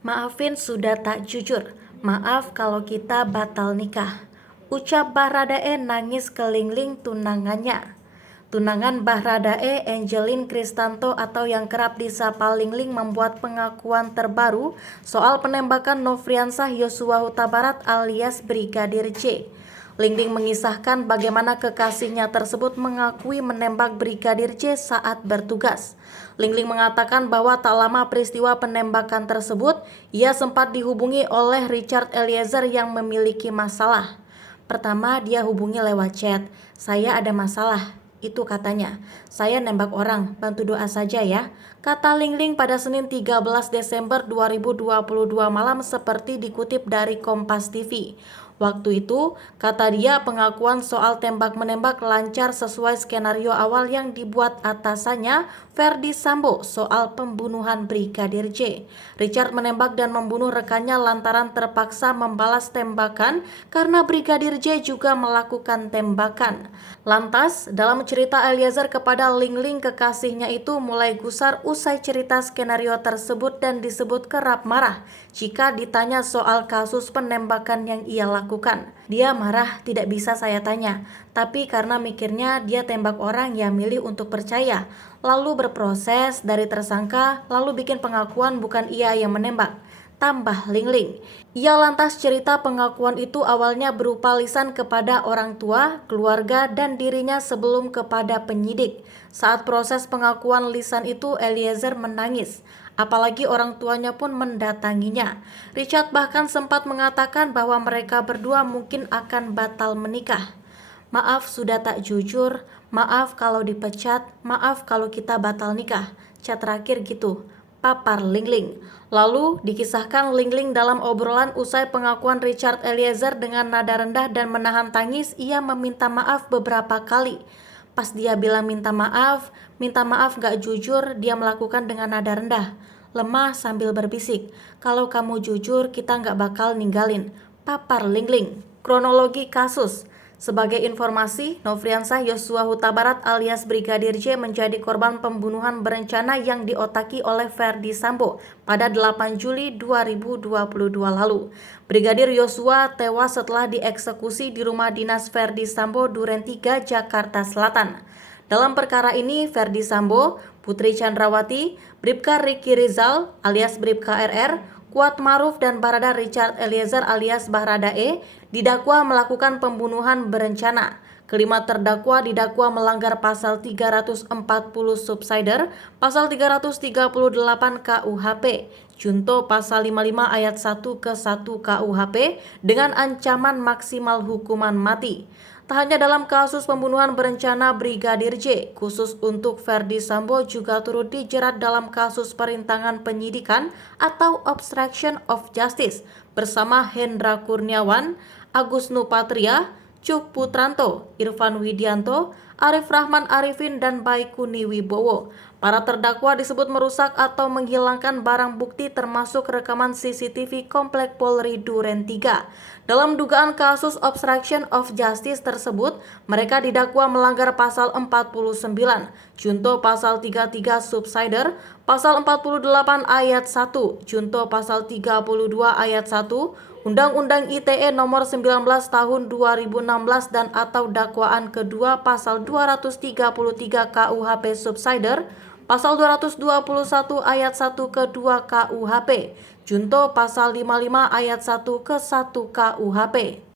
Maafin sudah tak jujur, maaf kalau kita batal nikah. Ucap Baradae nangis kelingling tunangannya. Tunangan Baradae, Angelin Kristanto atau yang kerap disapa Lingling membuat pengakuan terbaru soal penembakan Nofriansah Yosua Huta Barat alias Brigadir J. Lingling mengisahkan bagaimana kekasihnya tersebut mengakui menembak Brigadir J saat bertugas. Lingling mengatakan bahwa tak lama peristiwa penembakan tersebut, ia sempat dihubungi oleh Richard Eliezer yang memiliki masalah. Pertama, dia hubungi lewat chat. "Saya ada masalah," itu katanya. "Saya nembak orang, bantu doa saja ya," kata Lingling pada Senin 13 Desember 2022 malam seperti dikutip dari Kompas TV. Waktu itu, kata dia, pengakuan soal tembak-menembak lancar sesuai skenario awal yang dibuat atasannya, Ferdi Sambo, soal pembunuhan Brigadir J. Richard menembak dan membunuh rekannya lantaran terpaksa membalas tembakan karena Brigadir J juga melakukan tembakan. Lantas, dalam cerita Eliezer kepada Lingling, kekasihnya itu mulai gusar usai cerita skenario tersebut dan disebut kerap marah jika ditanya soal kasus penembakan yang ia lakukan. Dia marah, tidak bisa saya tanya, tapi karena mikirnya dia tembak orang ya milih untuk percaya, lalu berproses dari tersangka, lalu bikin pengakuan bukan ia yang menembak, tambah Lingling. Ia lantas cerita pengakuan itu awalnya berupa lisan kepada orang tua, keluarga, dan dirinya sebelum kepada penyidik. Saat proses pengakuan lisan itu, Eliezer menangis. Apalagi orang tuanya pun mendatanginya. Richard bahkan sempat mengatakan bahwa mereka berdua mungkin akan batal menikah. "Maaf sudah tak jujur, maaf kalau dipecat, maaf kalau kita batal nikah," chat terakhir gitu, papar Lingling. Lalu dikisahkan Lingling dalam obrolan usai pengakuan Richard Eliezer dengan nada rendah dan menahan tangis, ia meminta maaf beberapa kali. Pas dia bilang minta maaf gak jujur, dia melakukan dengan nada rendah, lemah sambil berbisik, "Kalau kamu jujur kita gak bakal ninggalin," papar Lingling. Kronologi kasus. Sebagai informasi, Nofriansah Yosua Huta Barat alias Brigadir J menjadi korban pembunuhan berencana yang diotaki oleh Ferdi Sambo pada 8 Juli 2022 lalu. Brigadir Yosua tewas setelah dieksekusi di rumah dinas Ferdi Sambo Duren 3, Jakarta Selatan. Dalam perkara ini, Ferdi Sambo, Putri Chandrawati, Bribka Riki Rizal alias Bribka RR, Kuat Maruf, dan Barada Richard Eliezer alias Baradae didakwa melakukan pembunuhan berencana. Kelima terdakwa didakwa melanggar pasal 340 subsider, pasal 338 KUHP, junto pasal 55 ayat 1 ke 1 KUHP dengan ancaman maksimal hukuman mati. Tak hanya dalam kasus pembunuhan berencana Brigadir J, khusus untuk Ferdi Sambo juga turut dijerat dalam kasus perintangan penyidikan atau obstruction of justice bersama Hendra Kurniawan, Agus Nupatria, Cuk Putranto, Irfan Widianto, Arif Rahman Arifin, dan Baikuni Wibowo. Para terdakwa disebut merusak atau menghilangkan barang bukti termasuk rekaman CCTV Komplek Polri Duren 3. Dalam dugaan kasus obstruction of justice tersebut, mereka didakwa melanggar pasal 49, junto pasal 33 subsider, pasal 48 ayat 1, junto pasal 32 ayat 1, Undang-Undang ITE nomor 19 tahun 2016 dan atau dakwaan kedua pasal 233 KUHP subsider, pasal 221 ayat 1 ke 2 KUHP, junto pasal 55 ayat 1 ke 1 KUHP.